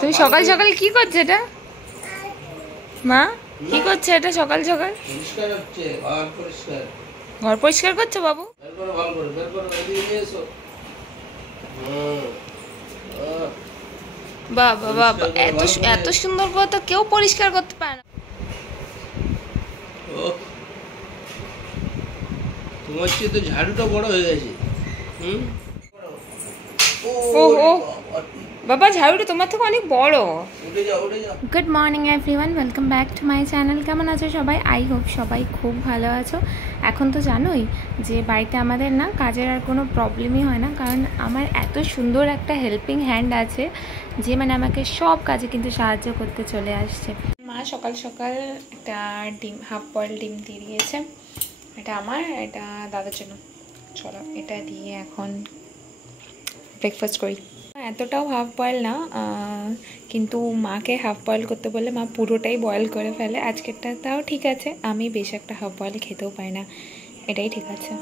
তুমি সকাল সকাল কি করছো এটা মা? কি করছে এটা সকাল সকাল? ঘর পরিষ্কার করছো বাবু? বাবা বাবা, এত সুন্দর করে তো কেউ পরিষ্কার করতে পারে না। তোমার চেয়ে তো ঝাড়ুটা বড় হয়ে গেছে। বাবা ঝাড়ুটা তোমার থেকে অনেক বড়। Good morning everyone, welcome back to my channel. কেমন আছো সবাই? আই হোপ সবাই খুব ভালো আছো। এখন তো জানোই যে বাড়িতে আমাদের না কাজের আর কোনো প্রবলেমই হয় না, কারণ আমার এত সুন্দর একটা হেল্পিং হ্যান্ড আছে যে মানে আমাকে সব কাজে কিন্তু সাহায্য করতে চলে আসছে। মা সকাল সকাল একটা ডিম, হাফ বয়েল ডিম দিয়ে দিয়েছে। এটা আমার, এটা দাদার জন্য। চলো এটা দিয়ে এখন ব্রেকফাস্ট করি। এতটাও হাফ বয়েল না, কিন্তু মাকে হাফ বয়েল করতে বললে মা পুরোটাই বয়েল করে ফেলে। আজকেরটা তাও ঠিক আছে, আমি বেশ একটা হাফ বয়েল খেতেও পারি না, এটাই ঠিক আছে।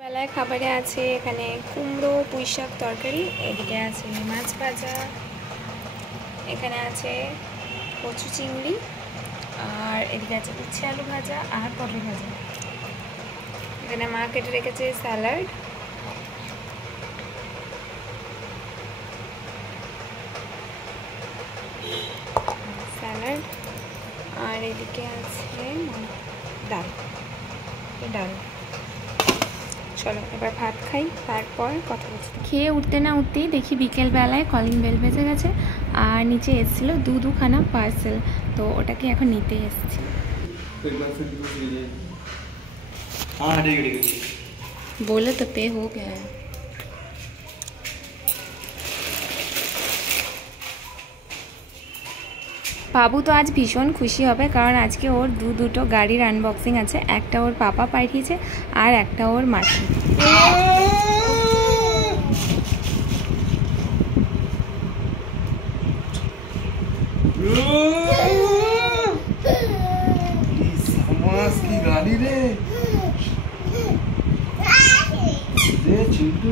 বেলায় খাবারে আছে এখানে কুমড়ো পুঁই শাক তরকারি, এদিকে আছে মাছ ভাজা, এখানে আছে কচু চিংড়ি, আর এদিকে আছে উচ্ছে আলু ভাজা আর পটল ভাজা। এখানে মা কেটে রেখেছে স্যালাড, আর এদিকে আছে ডাল। চলো এবার ভাত খাই, তারপর কথা বলছি। খেয়ে উঠতে না উঠতেই দেখি বিকেলবেলায় কলিং বেল বেজে গেছে, আর নিচে এসেছিলো দুখানা পার্সেল, তো ওটাকে এখন নিতে এসেছি। बोले तो पे हो गया है। বাবু তো আজ ভীষণ খুশি হবে, কারণ আজকে ওর দুটো গাড়ির আনবক্সিং আছে। একটা ওর পাপা পাঠিয়েছে আর একটা ওর মাসি। की गाड़ी रे चिंटू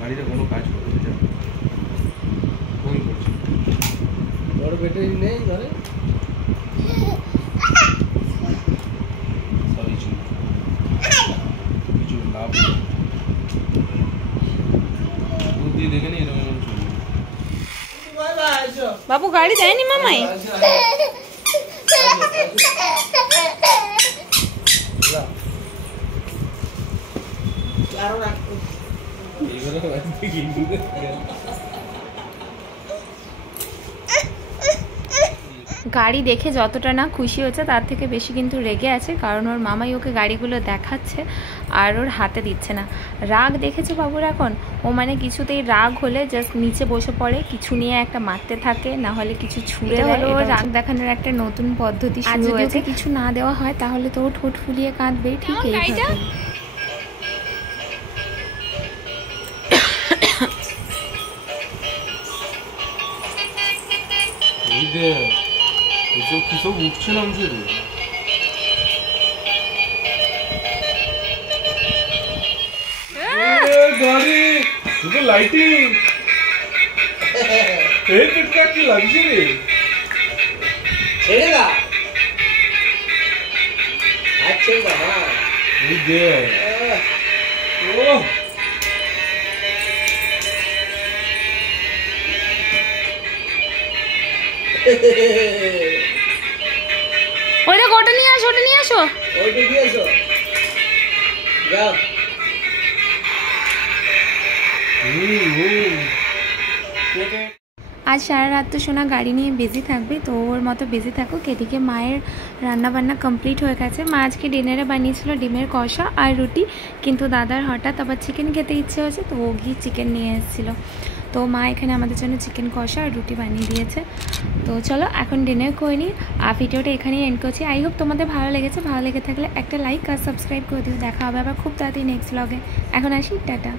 গাড়িটা কোনো কাজ করছে যা কোন করছে বড় ব্যাটারি নেই ঘরে সরি চিন্টু কিছু লাভ বুদ্ধি দেখে নি এরকম চলবে। বাবু গাড়ি দেয়নি মামাই? গাড়ি দেখে যতটা না খুশি হচ্ছে তার থেকে বেশি কিন্তু রেগে আছে, কারণ ওর মামাই ওকে গাড়িগুলো দেখাচ্ছে আর ওর হাতে দিচ্ছে না। রাগ দেখেছে বাবুর এখন, ও মানে কিছুতেই রাগ হলে জাস্ট নিচে বসে পড়ে, কিছু নিয়ে একটা মারতে থাকে, না হলে কিছু ছুঁড়ে দেয়। ওর রাগ দেখানোর একটা নতুন পদ্ধতি শুরু হয়েছে। কিছু না দেওয়া হয় তাহলে তো ও ঠোঁট ফুলিয়ে কাঁদবে, ঠিক এইভাবে। কিসব উঠছে নামছে রে গাড়ি শুধু লাইটিং এই পিটকা কি লাগছে রে ছেড়ে দাও আচ্ছা বাবা এই দে ও ওটা গোটা নিয়ে আসো, ওটা নিয়ে আসো, ওইটা দিয়ে আসো যাও। আজ সারা রাত তো সোনা গাড়ি নিয়ে বিজি থাকবে, তো ওর মতো বিজি থাকুক। এদিকে মায়ের রান্নাবান্না কমপ্লিট হয়ে গেছে। মা আজকে ডিনারে বানিয়েছিল ডিমের কষা আর রুটি, কিন্তু দাদার হঠাৎ আবার চিকেন খেতে ইচ্ছে হয়েছে, তো ও ঘি চিকেন নিয়ে এসেছিলো। তো মা এখানে আমাদের জন্য চিকেন কষা আর রুটি বানিয়ে দিয়েছে। তো চলো এখন ডিনার করে নিই, আর ভিডিওটা এখানেই এন্ড করছি। আই হোপ তোমাদের ভালো লেগেছে। ভালো লেগে থাকলে একটা লাইক আর সাবস্ক্রাইব করে দিও। দেখা হবে আবার খুব তাড়াতাড়ি নেক্সট ব্লগে। এখন আসি, টাটা।